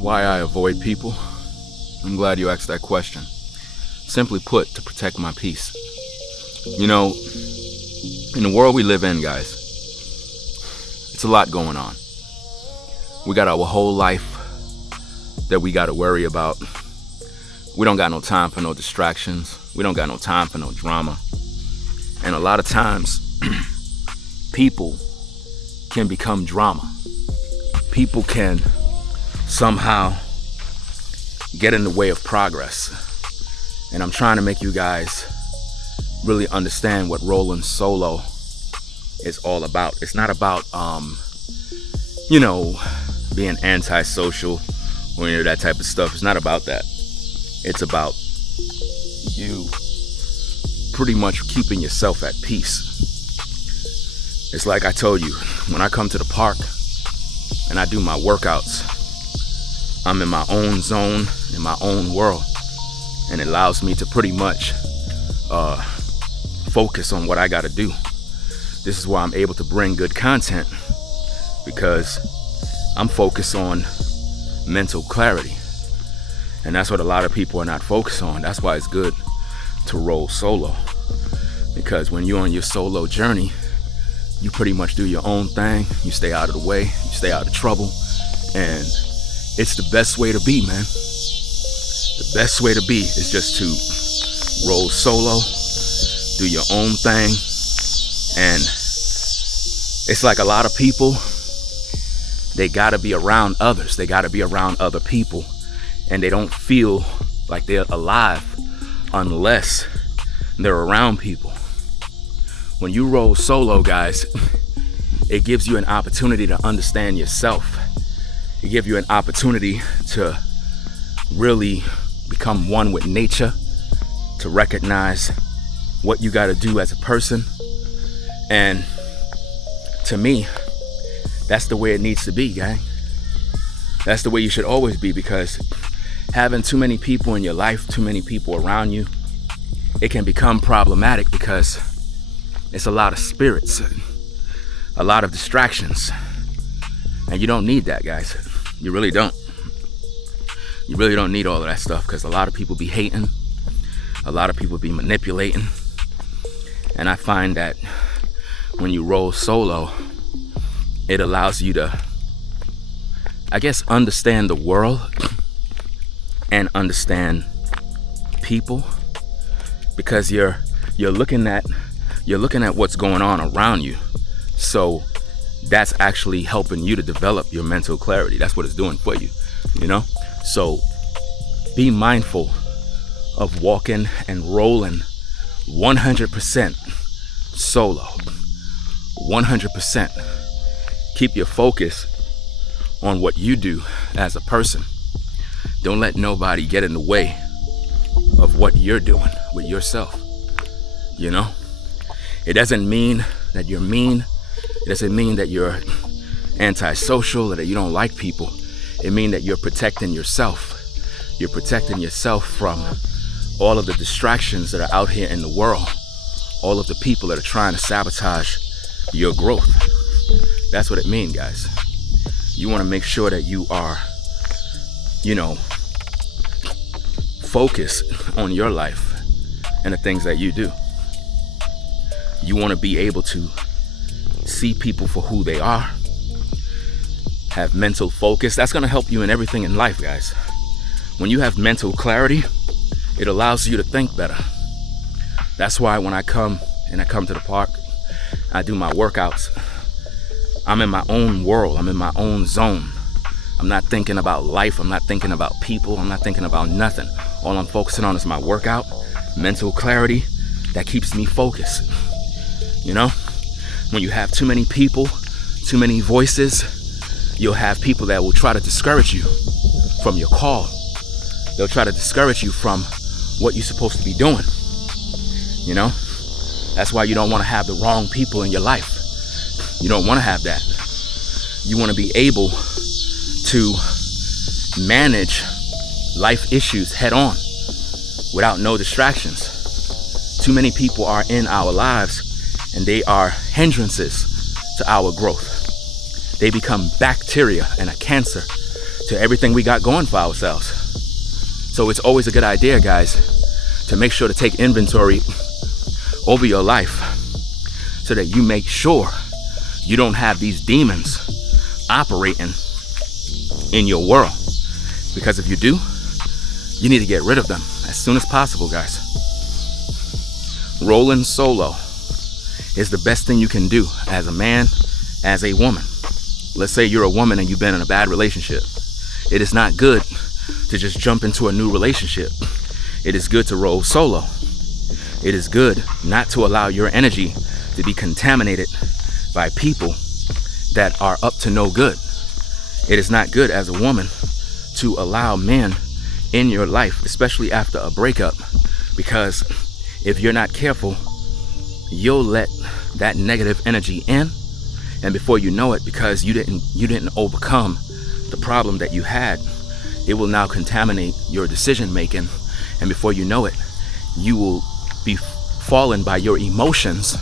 Why I avoid people? I'm glad you asked that question. Simply put, to protect my peace. You know, in the world we live in, guys, it's a lot going on. We got our whole life that we got to worry about. We don't got no time for no distractions. We don't got no time for no drama. And a lot of times, people can become drama. People can somehow get in the way of progress. And I'm trying to make you guys really understand what rolling solo is all about. It's not about, being antisocial or any of that type of stuff. It's not about that. It's about you pretty much keeping yourself at peace. It's like I told you, when I come to the park and I do my workouts, I'm in my own zone, in my own world, and it allows me to pretty much focus on what I gotta do. This is why I'm able to bring good content, because I'm focused on mental clarity. And that's what a lot of people are not focused on. That's why it's good to roll solo. Because when you're on your solo journey, you pretty much do your own thing. You stay out of the way, you stay out of trouble. And it's the best way to be, man. The best way to be is just to roll solo, do your own thing. And it's like a lot of people, they gotta be around others. They gotta be around other people. And they don't feel like they're alive unless they're around people. When you roll solo, guys, it gives you an opportunity to understand yourself. It gives you an opportunity to really become one with nature, to recognize what you gotta do as a person. And to me, that's the way it needs to be, gang. That's the way you should always be, because having too many people in your life, too many people around you, it can become problematic because it's a lot of spirits, a lot of distractions. And you don't need that, guys. You really don't. You really don't need all of that stuff, because a lot of people be hating, a lot of people be manipulating. And I find that when you roll solo, it allows you to, I guess, understand the world and understand people, because you're looking at what's going on around you. So that's actually helping you to develop your mental clarity. That's what it's doing for you, you know? So be mindful of walking and rolling 100% solo, 100%. Keep your focus on what you do as a person. Don't let nobody get in the way of what you're doing with yourself. You know? It doesn't mean that you're mean. It doesn't mean that you're antisocial or that you don't like people. It means that you're protecting yourself. You're protecting yourself from all of the distractions that are out here in the world. All of the people that are trying to sabotage your growth. That's what it means, guys. You want to make sure that you are, focused on your life and the things that you do. You want to be able to see people for who they are, have mental focus. That's going to help you in everything in life, guys. When you have mental clarity, it allows you to think better. That's why when I come to the park, I do my workouts. I'm in my own world. I'm in my own zone. I'm not thinking about life. I'm not thinking about people. I'm not thinking about nothing. All I'm focusing on is my workout, mental clarity. That keeps me focused. You know, when you have too many people, too many voices, you'll have people that will try to discourage you from your call. They'll try to discourage you from what you're supposed to be doing. You know, that's why you don't want to have the wrong people in your life. You don't want to have that. You want to be able to manage life issues head on without no distractions. Too many people are in our lives and they are hindrances to our growth. They become bacteria and a cancer to everything we got going for ourselves. So it's always a good idea, guys, to make sure to take inventory over your life so that you make sure you don't have these demons operating in your world. Because if you do, you need to get rid of them as soon as possible, guys. Rolling solo is the best thing you can do as a man, as a woman. Let's say you're a woman and you've been in a bad relationship. It is not good to just jump into a new relationship. It is good to roll solo. It is good not to allow your energy to be contaminated by people that are up to no good. It is not good as a woman to allow men in your life, especially after a breakup, because if you're not careful, you'll let that negative energy in, and before you know it, because you didn't overcome the problem that you had, it will now contaminate your decision making, and before you know it, you will be fallen by your emotions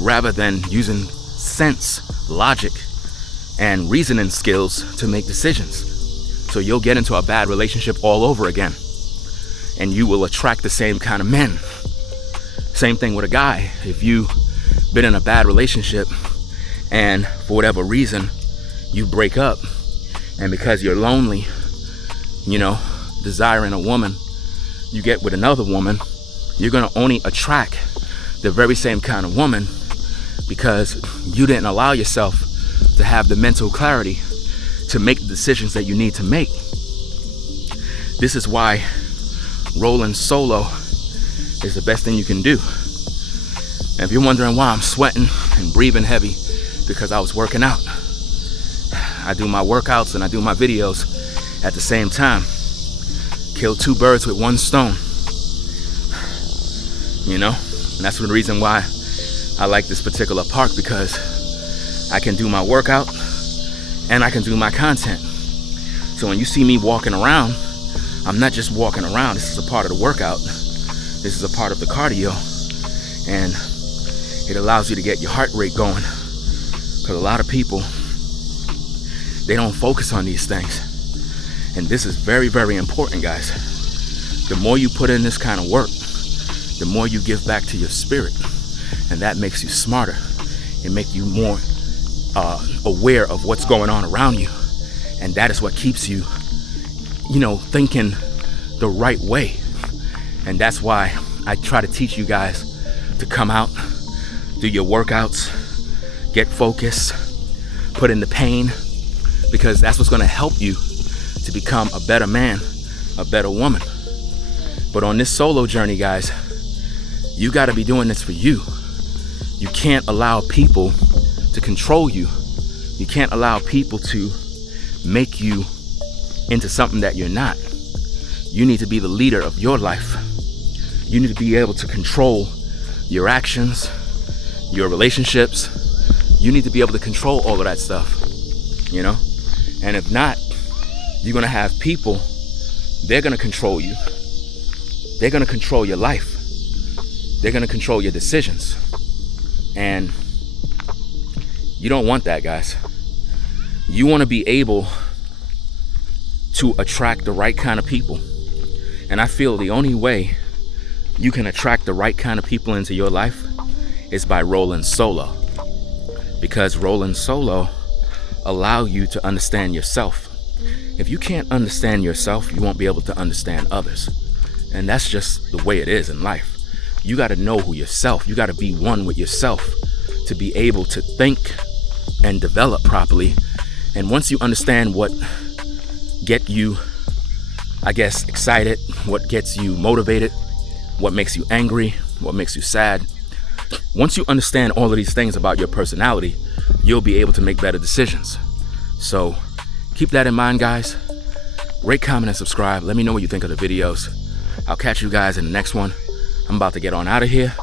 rather than using sense, logic, and reasoning skills to make decisions. So you'll get into a bad relationship all over again, and you will attract the same kind of men. Same thing with a guy. If you've been in a bad relationship and for whatever reason you break up, and because you're lonely, desiring a woman, you get with another woman, you're gonna only attract the very same kind of woman because you didn't allow yourself to have the mental clarity to make the decisions that you need to make. This is why rolling solo is the best thing you can do. And if you're wondering why I'm sweating and breathing heavy, because I was working out. I do my workouts and I do my videos at the same time. Kill two birds with one stone. And that's the reason why I like this particular park, because I can do my workout and I can do my content. So when you see me walking around, I'm not just walking around. This is a part of the workout. This is a part of the cardio, and it allows you to get your heart rate going, because a lot of people, they don't focus on these things, and this is very, very important, guys. The more you put in this kind of work, the more you give back to your spirit, and that makes you smarter. It makes you more aware of what's going on around you, and that is what keeps you thinking the right way. And that's why I try to teach you guys to come out, do your workouts, get focused, put in the pain, because that's what's going to help you to become a better man, a better woman. But on this solo journey, guys, you got to be doing this for you. You can't allow people to control you. You can't allow people to make you into something that you're not. You need to be the leader of your life. You need to be able to control your actions, your relationships. You need to be able to control all of that stuff, And if not, you're going to have people, they're going to control you. They're going to control your life. They're going to control your decisions. And you don't want that, guys. You want to be able to attract the right kind of people. And I feel the only way you can attract the right kind of people into your life is by rolling solo. Because rolling solo allow you to understand yourself. If you can't understand yourself, you won't be able to understand others. And that's just the way it is in life. You got to know who yourself. You got to be one with yourself to be able to think and develop properly. And once you understand what get you, excited, what gets you motivated, what makes you angry, what makes you sad, once you understand all of these things about your personality, you'll be able to make better decisions. So keep that in mind, guys. Rate, comment, and subscribe. Let me know what you think of the videos. I'll catch you guys in the next one. I'm about to get on out of here.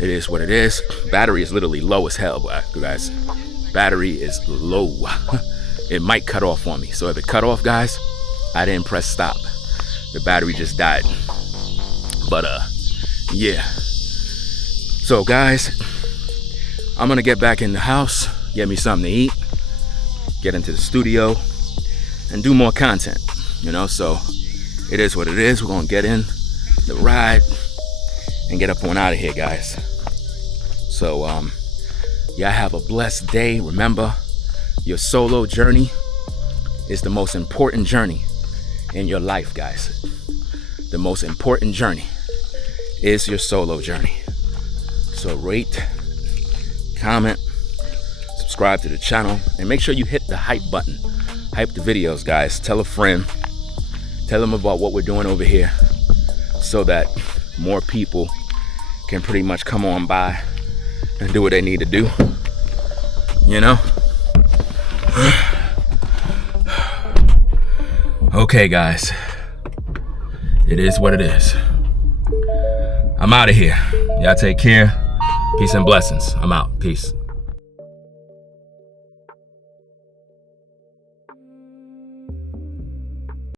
It is what it is. Battery is literally low as hell, guys. Battery is low. It might cut off on me. So if it cut off, guys, I didn't press stop. The battery just died. But yeah. So guys, I'm gonna get back in the house, get me something to eat, get into the studio, and do more content, you know. So it is what it is. We're gonna get in the ride and get up on out of here, guys. So y'all have a blessed day. Remember, your solo journey is the most important journey in your life, guys. The most important journey is your solo journey. So rate, comment, subscribe to the channel, and make sure you hit the hype button. Hype the videos, guys. Tell a friend. Tell them about what we're doing over here so that more people can pretty much come on by and do what they need to do, you know? Okay, guys. It is what it is. I'm out of here. Y'all take care. Peace and blessings. I'm out. Peace.